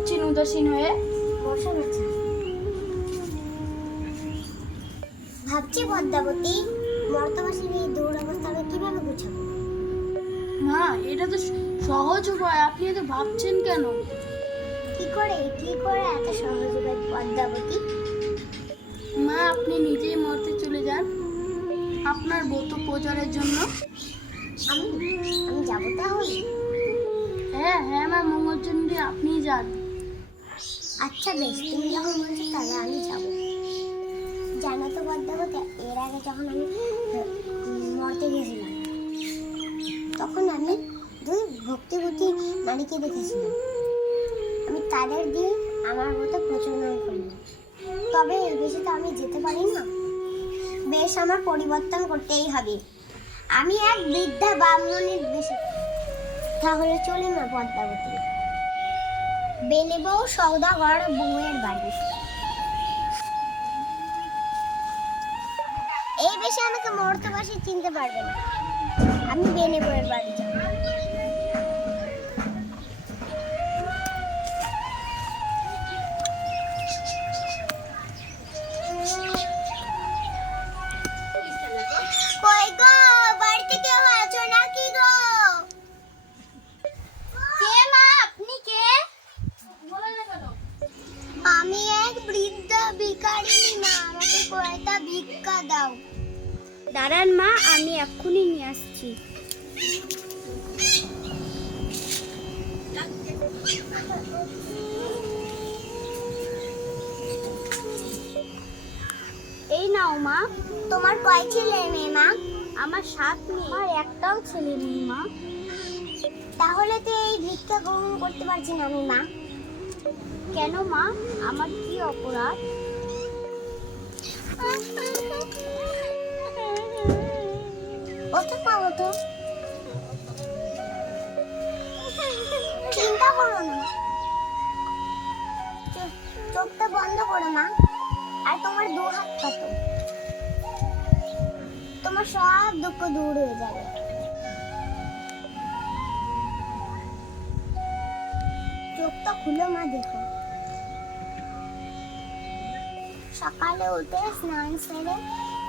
ভাবছেন উদাসীন হয়ে? বসো বাচ্চা। ভাবছি পদ্মাবতী, মর্তবাসীর এই দুরবস্থা আমি কিভাবে গুছাবো। মা, এটা তো সহজ উপায়, আপনি এত ভাবছেন কেন? কি করে এত সহজ উপায় পদ্মাবতী? মা, আপনি নিজেই মরতে চলে যান আপনার ব্রত প্রচারের জন্য। আমি আমি যাবো তাহলে? হ্যাঁ হ্যাঁ মা, মঙ্গলচন্ডী আপনিই যান। আচ্ছা বেশ, তুমি যখন বলছো তাহলে আমি যাব। জানো তো পদ্মাবতী, এর আগে যখন আমি মরতে গেছিলাম তখন আমি দুই ভক্তিবতী নারীকে দেখেছিলাম। আমি তাদের দিয়ে আমার মতো প্রচলন করলাম, তবে এর বেশি তো আমি যেতে পারি না। বেশ, আমার পরিবর্তন করতেই হবে। আমি এক বৃদ্ধা ব্রাহ্মণের বেশি। তাহলে চলি না পদ্মাবতী, বেলে বউ সওদাগর বউয়ের বাড়ি। এই বেশি আমাকে মর্তবাসী চিনতে পারবে না। আমি বেলে বউয়ের বাড়ি যাব। কই গো, বাড়িতে কেউ আছো নাকি গো? কে মা, আপনি কে? আমি এক বৃদ্ধা ভিখারিনী মা, আমাকে কয়টা ভিক্ষা দাও। দাঁড়ান মা, আমি এক্ষুনি নিয়ে আসছি। এই নাও মা। তোমার কয় ছেলে মেয়ে মা? আমার 7 মেয়ে, আমার একটাও ছেলে নেই মা। তাহলে তো এই ভিক্ষা গ্রহণ করতে পারছি না আমি মা। কেন মা, আমার কি অপরাধ? ওঠো মা, ওঠো। চিন্তা করো না, চোখটা বন্ধ করো মা। আর তোমার 2 হাত পাতো, তোমার সব দুঃখ দূর হয়ে যাবে। চোখটা খুলে মা, দেখো। সকালে উঠে স্নান সেরে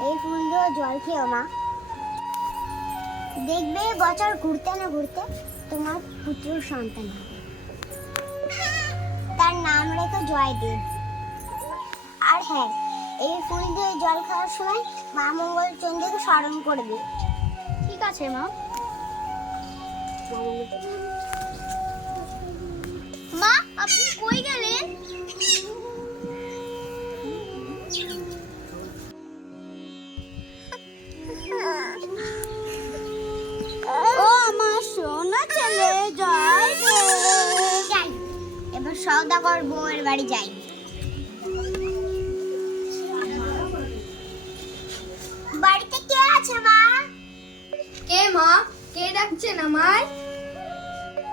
এই ফুল দিয়ে জল খেও মা। দেখবে বছর ঘুরতে না ঘুরতে তোমার পুত্র সন্তান হবে। তার নাম রেখো জয়দেব। আর হ্যাঁ, এই ফুল দিয়ে জল খাওয়ার সময় মা মঙ্গলচন্ডীকে স্মরণ করবে। ঠিক আছে মা। মা, আপনি কই গেলেন? ও আমার সোনা ছেলে, জয় যাই, এবার সওদাগর বউয়ের বাড়ি যাই। বাড়িতে কে আছে মা? কে মা? কে ডাকছেন আমায়?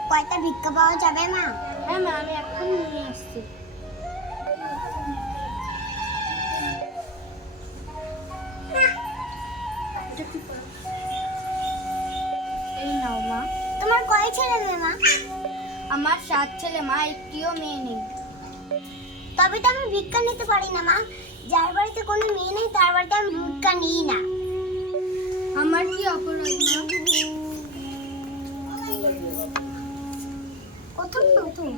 কয়টা ভিক্ষা পাওয়া যাবে মা? হ্যাঁ মা, আমি এক্ষুনি নিয়ে আসছি। এই নাও মা। তোমার কয় ছেলে মেয়ে মা? আমার 7 ছেলে মা, একটিও মেয়ে নেই। তবে তো আমি ভিক্ষা নিতে পারি না মা। যার বাড়িতে কোনো মেয়ে নেই তার বাড়িতে আমি ভিক্ষা নিই না। আমার কি অপরাধ মা? প্রথম প্রথম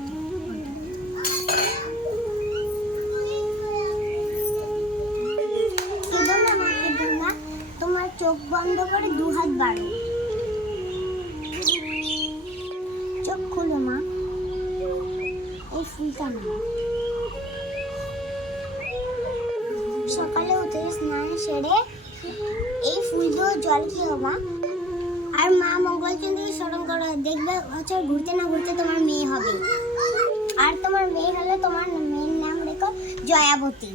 কেঁদো না মা, কেঁদো না। তোমার চোখ বন্ধ করে 2 হাত বাড়ো। চোখ খুলো মা। এই ফুলটা নাও। সকালে উঠে স্নান সেরে এই ফুল দিয়ে জল খেও মা। আর মা মঙ্গলচন্ডীকে স্মরণ করো। দেখবে বছর ঘুরতে না ঘুরতে তোমার মেয়ে হবে। আর তোমার মেয়ে হলে তোমার মেয়ের নাম রেখো জয়াবতী।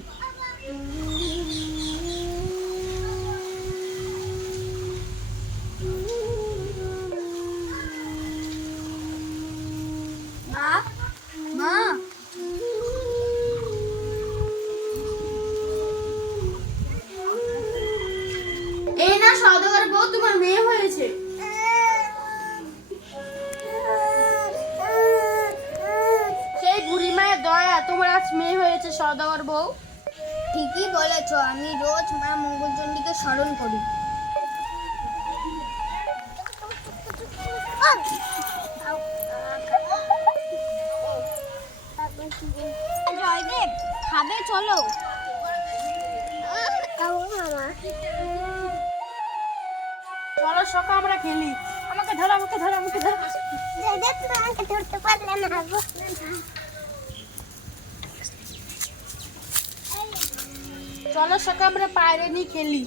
মা, মা, এই না সওদাগর বউ, তোমার মেয়ে হয়েছে। সেই বুড়িমা হচ্ছে সওদাগর বউ। ঠিকই বলেছো, আমি রোজ মা মঙ্গলচণ্ডীকে স্মরণ করি। জয়দেব, খাবে চলো। চলো সকা আমরা খেলি। আমাকে ধরো, আমাকে ধরো, আমাকে ধরো। জয়দেব, তুমি আমাকে ধরতে পারলে না। চলো সকা আমরা পায়রা নিয়ে খেলি।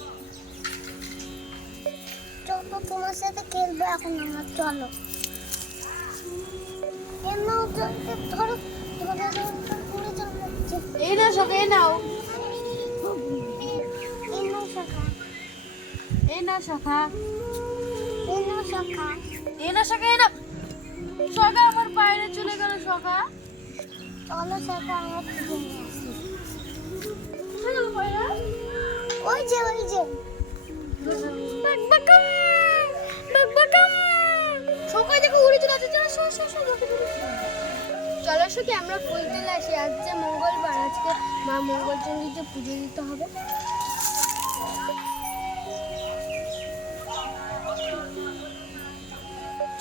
চলো, তোমার সাথে খেলবো এখন আমরা। চলো এমন জয়দেব, ধরো ধরো ধরো, ঘুরে চলো। এই না সকা, এই নাও, এমন শাখা, এই না সকা, এমন শাখা। এই না সকা, এই না সকা। আমার পায়রা চলে গেল সকা। চলো শাখা, আমরা খুঁজে নিয়ে আসি। কোথায় গেল পায়রা? ওই যে ওই যে সকাই দেখো উড়ে চলে আসছে। চলো সর সর সর। চলো সখী, আমরা ফুল তুলে আসি। আজ যে মঙ্গলবার, আজকে মা মঙ্গলচণ্ডীকে পুজো দিতে হবে।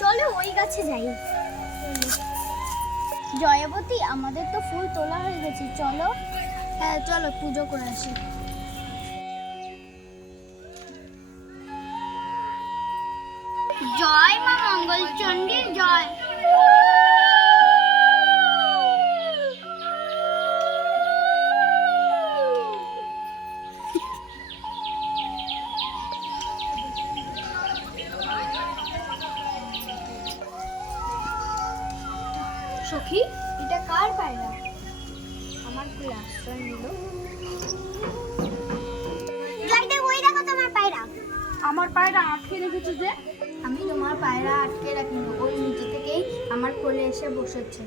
চলো ওই গাছে যাই। জয়াবতী, আমাদের তো ফুল তোলা হয়ে গেছে, চলো। হ্যাঁ চলো, পুজো করে আসি। জয় মা মঙ্গলচণ্ডীর জয়। সখী, এটা কার পায়রা? আমার ফুলে আশ্রয় নিল। জয়দেব, ওই দেখো তোমার পায়রা। আমার পায়রা আটকে রেখেছে যে। আমি তোমার পায়রা আটকে রাখিনি, ওই নিচে থেকেই আমার কোলে এসে বসেছে।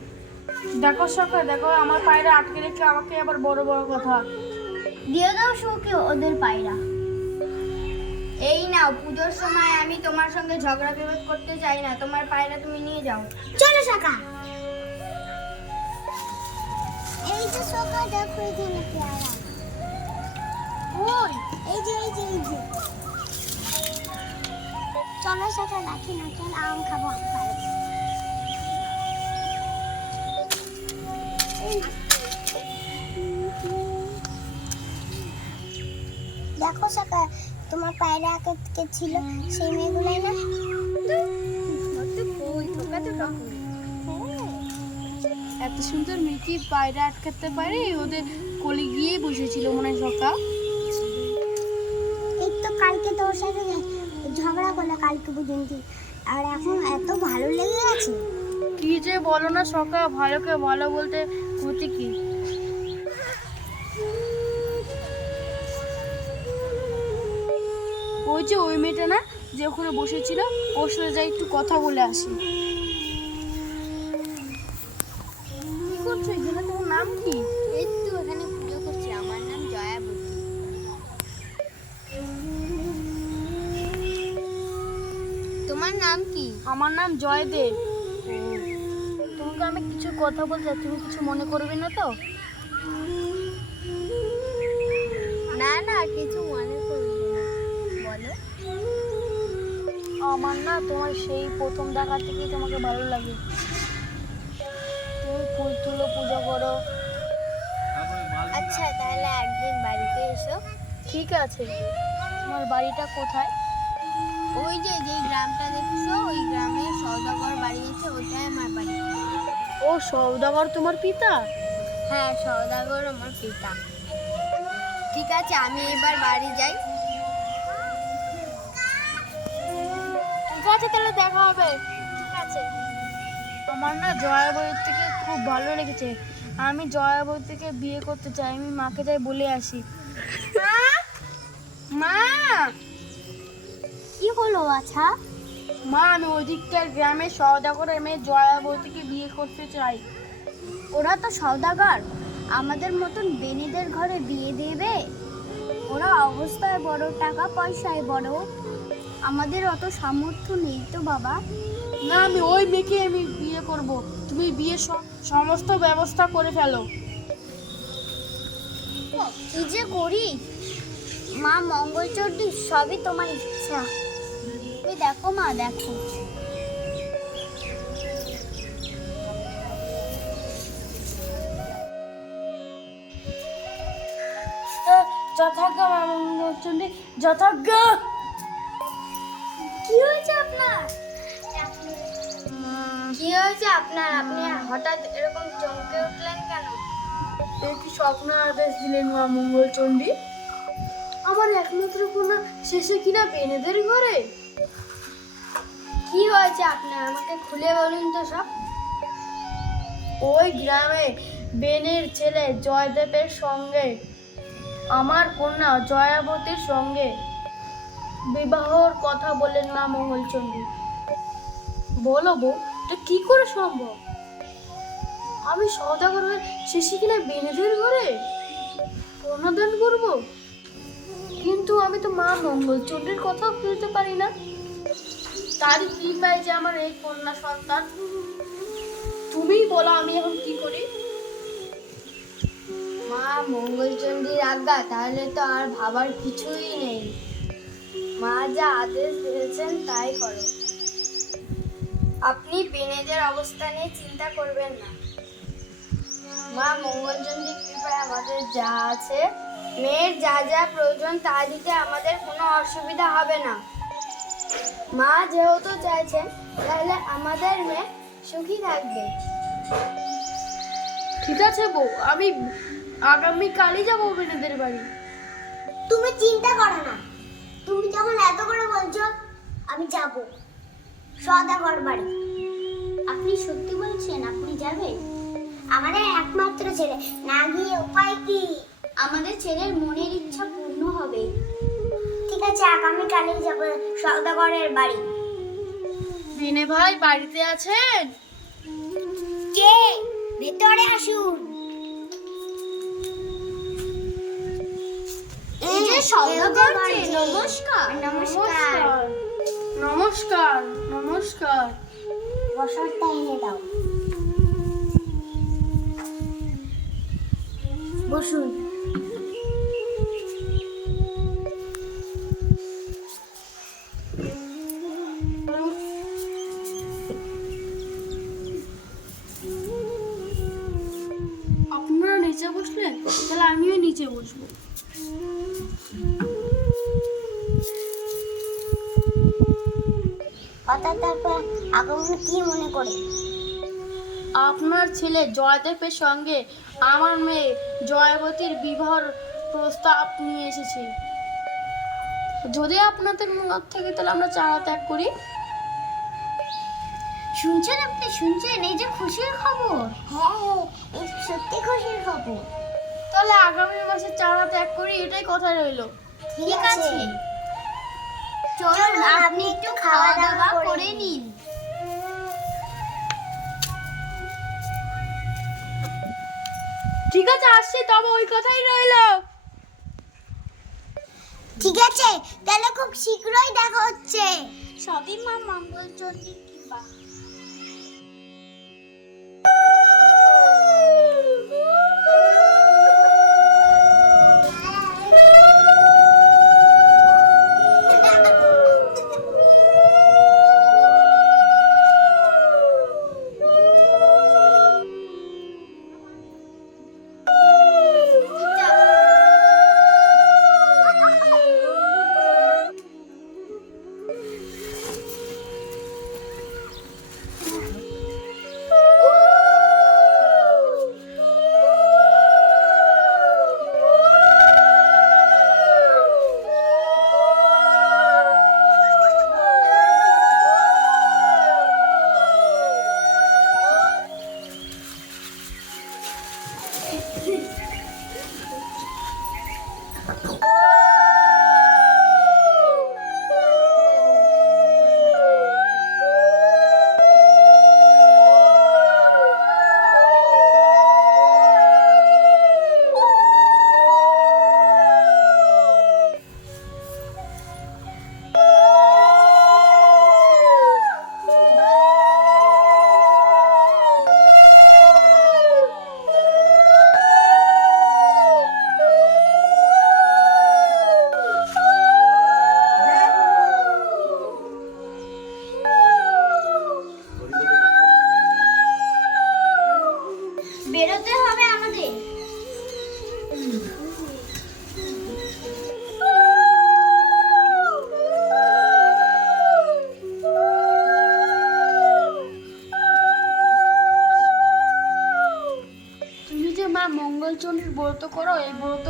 দেখো সকা, দেখো আমার পায়রা আটকে রেখে আমাকে আবার বড় বড় কথা। দিয়ে দাও সুখী ওদের পায়রা। এই নাও, পুজোর সময় আমি তোমার সঙ্গে ঝগড়া বিরোধ করতে চাই না। তোমার পায়রা তুমি নিয়ে যাও। চলো শাখা। এই যে শাখা, দেখো এখানে পেয়ারা। ওই এই যে এই যে এই যে। চলো শাখা, রাখি না, চল আম খাবো, আম পারো। দেখো শাখা, তোমার পায়রা কে ছিল সেই মেয়েগুলাই না? এত সুন্দর মিষ্টি পায়রা আটকাতে পারে, ওদের কোলে গিয়ে বসেছিল মনে হয় সকা। এই তো কালকে তোর সাথে ঝগড়া করলে কালকে পর্যন্ত, আর এখন এত ভালো লেগে গেছে। কি যে বলো না সকা, ভালোকে ভালো বলতে ক্ষতি কি? ওই যে ওই মেয়েটা না যে ওখানে বসেছিল, ওর সাথে যাই একটু কথা বলে আসি। কি করছো এখানে? তোমার নাম কি? এই তো এখানে পুজো করছি। আমার নাম জয়াবতী। তোমার নাম কি? আমার নাম জয়দেব। তোমাকে আমি কিছু কথা বলতে চাই, তুমি কিছু মনে করবে না তো? না না, কিছু মনে করবো না, বলো। আমার না তোমার সেই প্রথম দেখা থেকেই তোমাকে ভালো লাগে। তুমি ফুল তুলো, পুজো করো। আচ্ছা, তাহলে একদিন বাড়িতে এসো। ঠিক আছে। তোমার বাড়িটা কোথায়? ওই যে যেই গ্রামটা দেখছো, ওই গ্রামে সওদাগর বাড়ি আছে, ওটাই আমার বাড়ি। ও সওদাগর তোমার পিতা? হ্যাঁ, সওদাগর আমার পিতা। ঠিক আছে, আমি এবার বাড়ি যাই। ঠিক আছে, তাহলে দেখা হবে। ঠিক আছে। আমার না জয়াবতীর থেকে খুব ভালো লেগেছে। আমি জয়াবতীকে বিয়ে করতে চাই। আমি মাকে যাই বলে আসি। মা, কি হলো আচ্ছা? মা, আমি ওদিককার গ্রামে সওদাগরের মেয়ে জয়াবতীকে বিয়ে করতে চাই। ওরা তো সওদাগর, আমাদের মতন বেনিদের ঘরে বিয়ে দেবে? ওরা অবস্থায় বড়, টাকা পয়সায় বড়, আমাদের অত সামর্থ্য নেই তো বাবা। না, আমি ওই মেয়েকে আমি বিয়ে করব। তুমি বিয়ের সমস্ত ব্যবস্থা করে ফেলো। কি যে করি, মা মঙ্গলচণ্ডী সবই তোমার ইচ্ছা। তুমি দেখো মা, দেখো। যথাজ্ঞা মা মঙ্গলচণ্ডী, যথাজ্ঞা। কি হয়েছে আপনার? কি হয়েছে আপনার? আপনি হঠাৎ এরকম চমকে উঠলেন কেন? একটি স্বপ্ন আদেশ দিলেন মা মঙ্গলচণ্ডী। আমার একমাত্র কন্যা শেষে কিনা বেনেদের ঘরে। কি হয়েছে আপনার? আমাকে খুলে বলুন তো সব। ওই গ্রামে বেনের ছেলে জয়দেবের সঙ্গে আমার কন্যা জয়াবতীর সঙ্গে বিবাহর কথা বললেন মা মঙ্গলচণ্ডী। বলো বউ, এটা কি করে সম্ভব? আমি সওদাগর হয়ে শেষে কিনা বেনেদের ঘরে কন্যাদান করব? কিন্তু আমি তো মা মঙ্গলচণ্ডীর কথাও বলতে পারি না। তারই কৃপায় যে আমার এই কন্যা সন্তান। তুমিই বলো আমি এখন কি করি? মা মঙ্গলচণ্ডীর আজ্ঞা, তাহলে তো আর ভাবার কিছুই নেই। মা যা আদেশ দিয়েছেন তাই করো। আপনি বেনেদের অবস্থা নিয়ে চিন্তা করবেন না। মা মঙ্গলচণ্ডীর কৃপায় আমাদের যা আছে, মেয়ের যা যা প্রয়োজন তা দিতে আমাদের কোনো অসুবিধা হবে না। মা যেহেতু চাইছেন, তাহলে আমাদের মেয়ে সুখী থাকবে। ঠিক আছে বউ, আমি আগামীকালই যাবো বেনেদের বাড়ি। তুমি চিন্তা করো না, তুমি যখন এত করে বলছো আমি যাব সওদাগর বাড়ি। আপনি সত্যি বলছেন? আপনি যাবেন? আমাদের একমাত্র ছেলে, না গিয়ে উপায় কি? আমাদের ছেলের মনের ইচ্ছা পূর্ণ হবে। ঠিক আছে, আগামীকালই যাব সওদাগরের বাড়ি। বেনে ভাই বাড়িতে আছেন? কে? ভেতরে আসুন। এই যে সওদাগর যে, নমস্কার। নমস্কার। নমস্কার নমস্কার। বসারটা এনে দাও। বসুন। আপনারা নিচে বসলেন, তাহলে আমিও নিচে বসবো। কথা তারপর আগমন কি মনে করে? আপনার ছেলে জয়দেবের সঙ্গে আমার মেয়ে জয়াবতীর বিবাহর প্রস্তাব নিয়ে এসেছে। যদি আপনাদের মত থেকে তাহলে আমরা চারা ত্যাগ করি। শুনছেন আপনি? শুনছেন? এই যে খুশির খবর। হ্যাঁ হ্যাঁ, এই সত্যি খুশির খবর। তাহলে আগামী মাসে চারা ত্যাগ করি, এটাই কথা রইলো। ঠিক আছে, চলুন আপনি একটু খাওয়া দাওয়া করে নিন। ঠিক আছে, আসছি, তবে ওই কথাই রইলো। ঠিক আছে, তাহলে খুব শীঘ্রই দেখা হচ্ছে। সবই মা মঙ্গলচণ্ডীর কৃপা।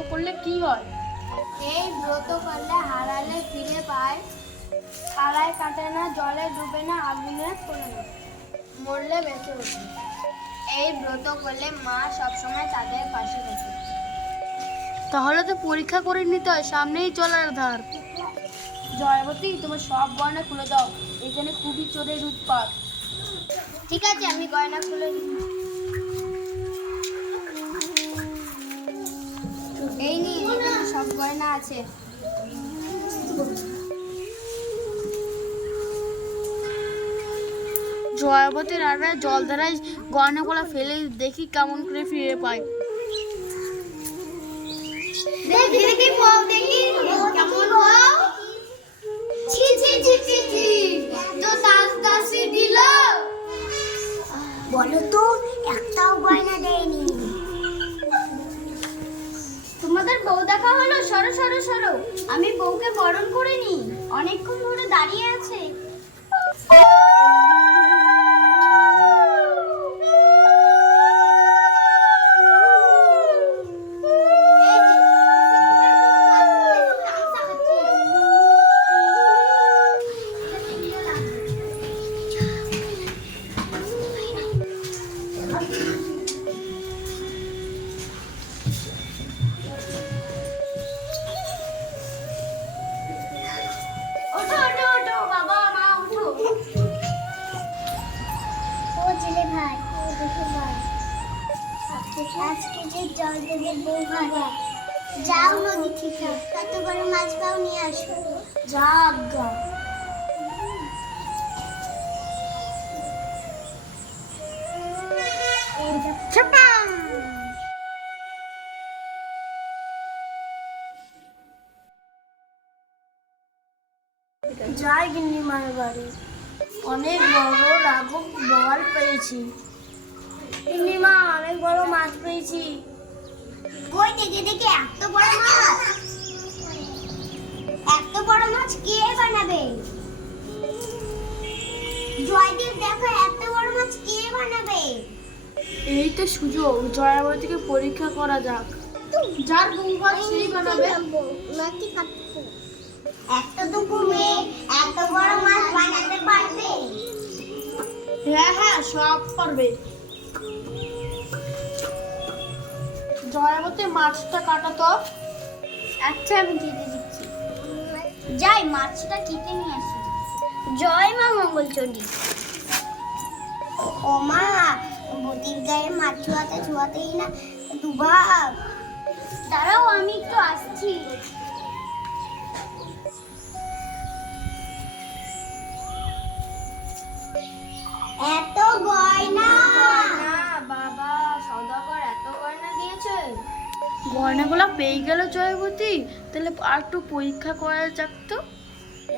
করলে কি হয়? এই ব্রত করলে হারালে ফিরে পায়, কালায় কাটে না, জলে ডুবে না, আগুনে পড়ে না, মরলে বেঁচে ওঠে। এই ব্রত করলে মা সবসময় তাদের পাশে থাকে। তাহলে তো পরীক্ষা করে নিতে হয়, সামনেই চলার ধার। জয়াবতী, তোমার সব গয়না খুলে দাও, এখানে খুবই চোরের উৎপাত। ঠিক আছে, আমি গয়না খুলে দিই। এই নিন, এখানে সব গয়না আছে। জয়াবতী রান্না জল ধারায় গয়নাগুলো ফেলে দেখি কেমন করে ফিরে পায়। দেখি দেখি বউ, দেখি কেমন বউ। ছি ছি ছি ছি ছি, তো দাসী দিল। বলো তো, একটাও গয়না দেয়নি। তোমাদের বউ দেখা হলো? সরো সরো সরো, আমি বউকে বরণ করে নি, অনেকক্ষণ ধরে দাঁড়িয়ে আছে। ওঠো ওঠো ওঠো, বাবা মা ওঠো। ও ছেলে ভাই, ও দেখে ভাই, আজকে যে জল দেবে বউ ভাড়া, যাও নদী থেকে কত বড় মাছ পাও নিয়ে আসো। যাক গা। যাই গিন্নি মায়ের বাড়ি, অনেক বড় রাঘব বল পেয়েছি। গিন্নি মা, অনেক বড় মাছ পেয়েছি। কই দেখে দেখে এত বড় মাছ, এত বড় মাছ কে বানাবে? জয়দেব, দেখো এত বড় মাছ কে বানাবে? এই তো সুযোগ, জয়াবতীকে পরীক্ষা করা যাক। যার বউ হয় সেই বানাবে। নাকি কাটতে এতটুকু মেয়ে এত বড় মাছ বানাতে পারবে? হ্যাঁ হ্যাঁ, সব পারবে। জয়াবতী, মাছটা কাটা তো। আচ্ছা, আমি কেটে দিচ্ছি। যাই মাছটা কেটে নিয়ে আসি। জয় মা মঙ্গলচণ্ডী। ও মা, বটির গায়ে মাছ ছোঁয়াতে ছোঁয়াতেই না দুভাগ। দাঁড়াও, আমি একটু আসছি। এত গয়না! না বাবা, সওদাগর এত গয়না দিয়েছে। গয়নাগুলো পেয়ে গেল জয়াবতী, তাহলে আর একটু পরীক্ষা করা যাক তো।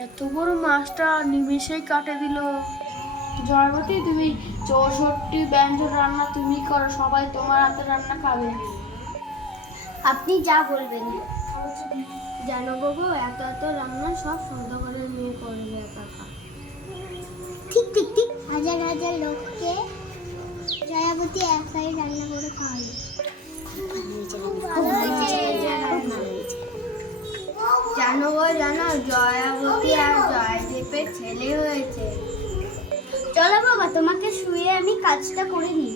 এত বড় মাছটা নিমেষেই কাটে দিল। জয়াবতী, তুমি 64 ব্যঞ্জন রান্না তুমি করো, সবাই তোমার হাতে রান্না খাবে। আপনি যা বলবেন। জানো বাবু, এত এত রান্না সব সওদাগরের মেয়ে করবে একা। ঠিক ঠিক ঠিক, হাজার হাজার লোককে জয়াবতী একাই রান্না করে খাওয়ালো। জানো গো, জানো, জয়াবতী আর জয়দেবের ছেলে হয়েছে। চলো বাবা, তোমাকে শুয়ে আমি কাজটা করে নিই।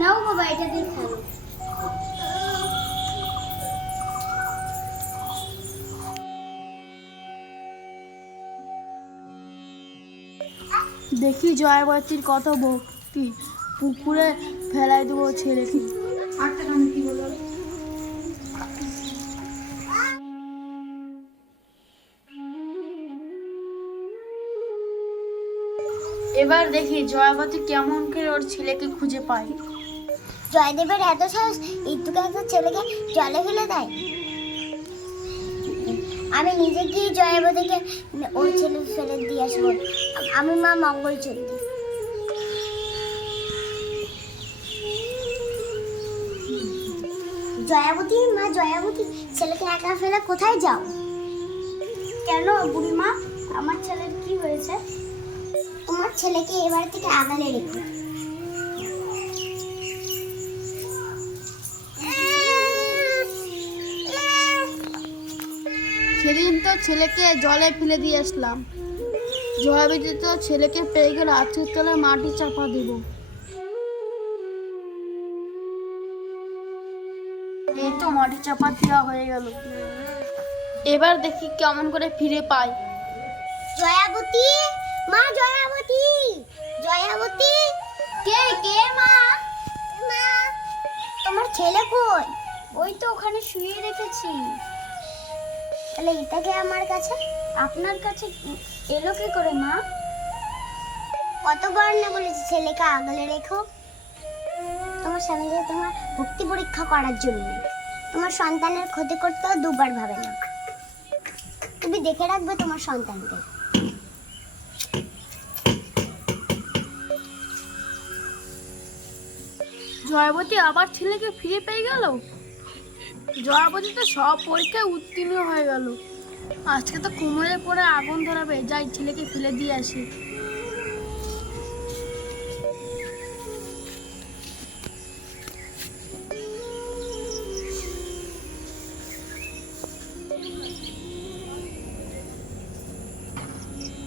নাও বাবা, এটা দিয়ে খাবো। দেখি জয়াবতীর কত ভক্তি, পুকুরে ফেলাই দেবো ছেলেকে। এবার দেখি জয়াবতী কেমন করে ওর ছেলেকে খুঁজে পায়। জয়দেবের এত সাহস, একটুকে একটা ছেলেকে জলে ফেলে দেয়। আমি নিজে গিয়ে জয়াবতীকে ওর ছেলে ফেলে দিয়ে আসবো। আমি মা মঙ্গলচণ্ডী। জয়াবতী, মা জয়াবতী, ছেলেকে একা ফেলে কোথায় যাও? কেন বুড়িমা, আমার ছেলের কি হয়েছে? তোমার ছেলেকে এবার থেকে আগালে রেখো। সেদিন তো ছেলেকে জলে ফেলে দিয়ে আসলাম, জয়াবতী তো ছেলেকে পেয়ে গেলে আজকের তলায় মাটি চাপা দেব। এই তো মাটি চাপা দেওয়া হয়ে গেল, এবার দেখি কেমন করে ফিরে পাই। জয়াবতী, মা জয়াবতী, জয়াবতী। কে কে মা? মা, তোমার ছেলে কই? ওই তো ওখানে শুয়ে রেখেছি। তাহলে এটাকে আমার কাছে আপনার কাছে এলো কি করে মা? কতবার না বলেছি ছেলেকে আগলে রেখো। তোমার স্বামীকে তোমার ভক্তি পরীক্ষা করার জন্য। তোমার সন্তানের ক্ষতি করতেও দুবার ভাবে না। তুমি দেখে রাখবে তোমার সন্তানকে। জয়াবতী আবার ছেলেকে ফিরে পেয়ে গেল। জয়াবতী তো সব পরীক্ষায় উত্তীর্ণ হয়ে গেল। আজকে তো কোমরে পড়ে আগুন ধরাবে, যাই ছেলেকে ফেলে দিয়ে আসি।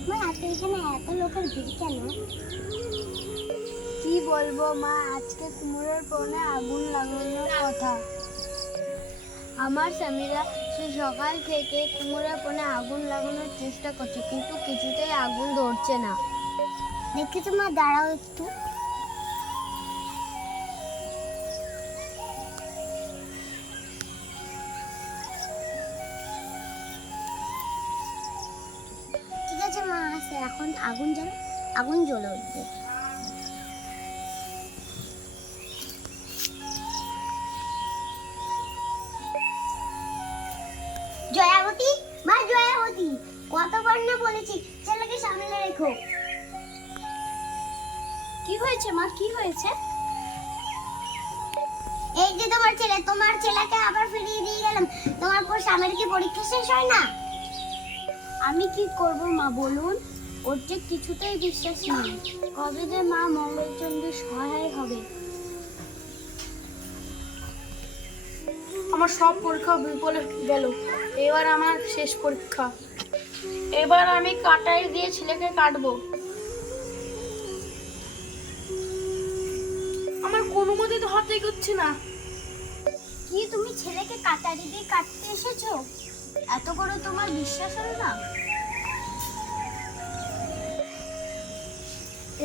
মা, আজকে এখানে এত লোকের ভিড় কেন? কি বলবো মা, আজকে কুমোরের কোণে আগুন লাগানোর কথা। আমার স্বামীরা সে সকাল থেকে কুমোরের কোণে আগুন লাগানোর চেষ্টা করছে, কিন্তু কিছুতেই আগুন ধরছে না। দেখি তোমার দাঁড়াও একটু। ঠিক আছে মা, আছে এখন আগুন জ্বালা, আগুন জ্বলে উঠবে। জয়াবতী, মা জয়াবতী, কতবার না বলেছি ছেলেকে সামনে রেখো। কি হয়েছে মা, কি হয়েছে? এই যে তোমার ছেলে, তোমার ছেলেকে আবার ফিরিয়ে দিয়ে গেলাম। তোমার পর স্বামীর কি পরীক্ষা শেষ হয় না? আমি কি করব মা বলুন? ওর যে কিছুতেই বিশ্বাস নেই। কবে যে মা মঙ্গলচন্দ্রের সহায় হবে। আমার সব পরীক্ষা বিফলে গেল, এবার আমার শেষ পরীক্ষা। এবার আমি কাটাই দিয়ে ছেলেকে কাটবো। আমার কোনো মতে তো হাতে করছে না। কি তুমি ছেলেকে কাটারি দিয়ে কাটতে এসেছো? এত করে তোমার বিশ্বাস হলো না?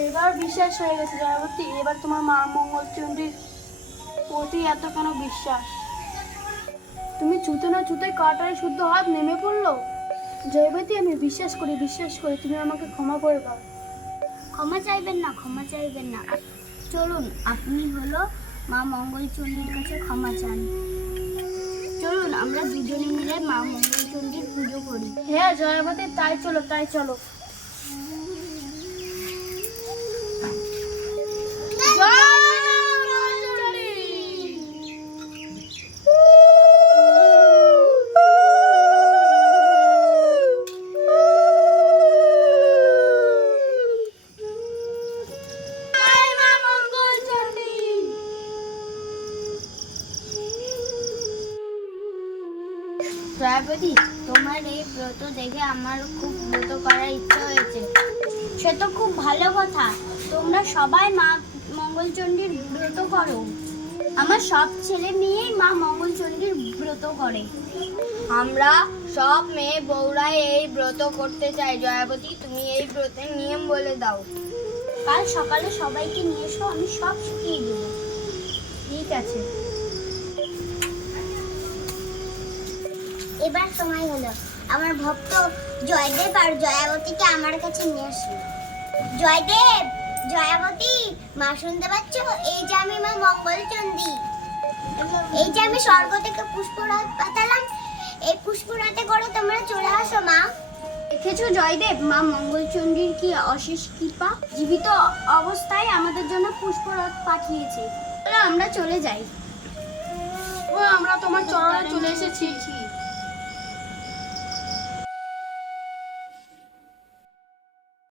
এবার বিশ্বাস হয়ে গেছে জয়াবতী, এবার তোমার মা মঙ্গলচন্ডীর প্রতি এত কেন বিশ্বাস? তুমি ছুতে না ছুতে কাটারে শুদ্ধ হাত নেমে পড়লো। জয়াবতী, আমি বিশ্বাস করি, তুমি আমাকে ক্ষমা করে দাও। ক্ষমা চাইবেন না, ক্ষমা চাইবেন না। চলুন, আপনি হলো মা মঙ্গলচন্ডীর কাছে ক্ষমা চান। চলুন আমরা দুজনে মিলে মা মঙ্গলচন্ডীর পুজো করি। হ্যাঁ জয়াবতী, তাই চলো, তাই চলো। জয়াবতী, তোমার এই ব্রত দেখে আমার খুব ব্রত করার ইচ্ছা হয়েছে। সে তো খুব ভালো কথা। তোমরা সবাই মা মঙ্গলচন্ডীর ব্রত করো। আমার সব ছেলে মেয়েই মা মঙ্গলচন্ডীর ব্রত করে। আমরা সব মেয়ে বউরাই এই ব্রত করতে চাই। জয়াবতী, তুমি এই ব্রতের নিয়ম বলে দাও। কাল সকালে সবাইকে নিয়ে এসো, আমি সব শিখিয়ে দেবো। ঠিক আছে। এবার সময় হলো আমার ভক্ত জয়দেব আর জয়াবতীকে আমার কাছে নিয়ে আসো। জয়দেব, জয়াবতী, মা শুনতে পাচ্ছ? এই যে আমি মা মঙ্গলচন্ডী, এই যে আমি স্বর্গ থেকে পুষ্পরাত পাঠালাম, এই পুষ্পরাতে করে তোমরা চলে আসো মা। দেখেছো জয়দেব, মা মঙ্গলচন্ডীর কি অশেষ কৃপা। জীবিত অবস্থায় আমাদের জন্য পুষ্পরথ পাঠিয়েছে। চলো আমরা চলে যাই। আমরা তোমার চরণে চলে এসেছি।